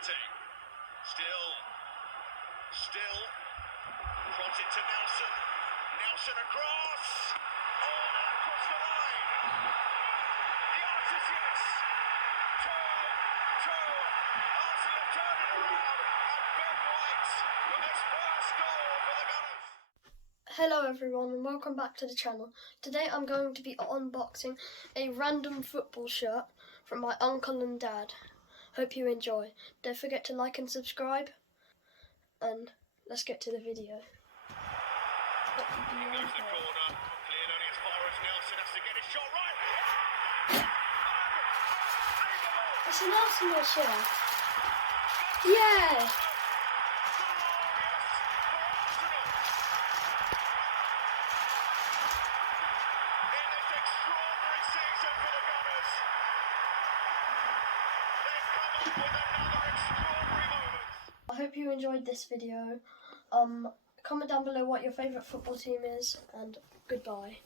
Partey. Still. Cross it to Nelson. Nelson across. Oh, and across the line. The answer's yes. 2-2. Arsenal have turned it around. And Ben White with his first goal for the Gunners. Hello everyone and welcome back to the channel. Today I'm going to be unboxing a random football shirt from my uncle and dad. Hope you enjoy. Don't forget to like and subscribe, and let's get to the video. He moves the corner, cleared only as far as Nelson has to get his shot right. It's an Arsenal shirt. Yeah! I hope you enjoyed this video. Comment down below what your favourite football team is, and goodbye.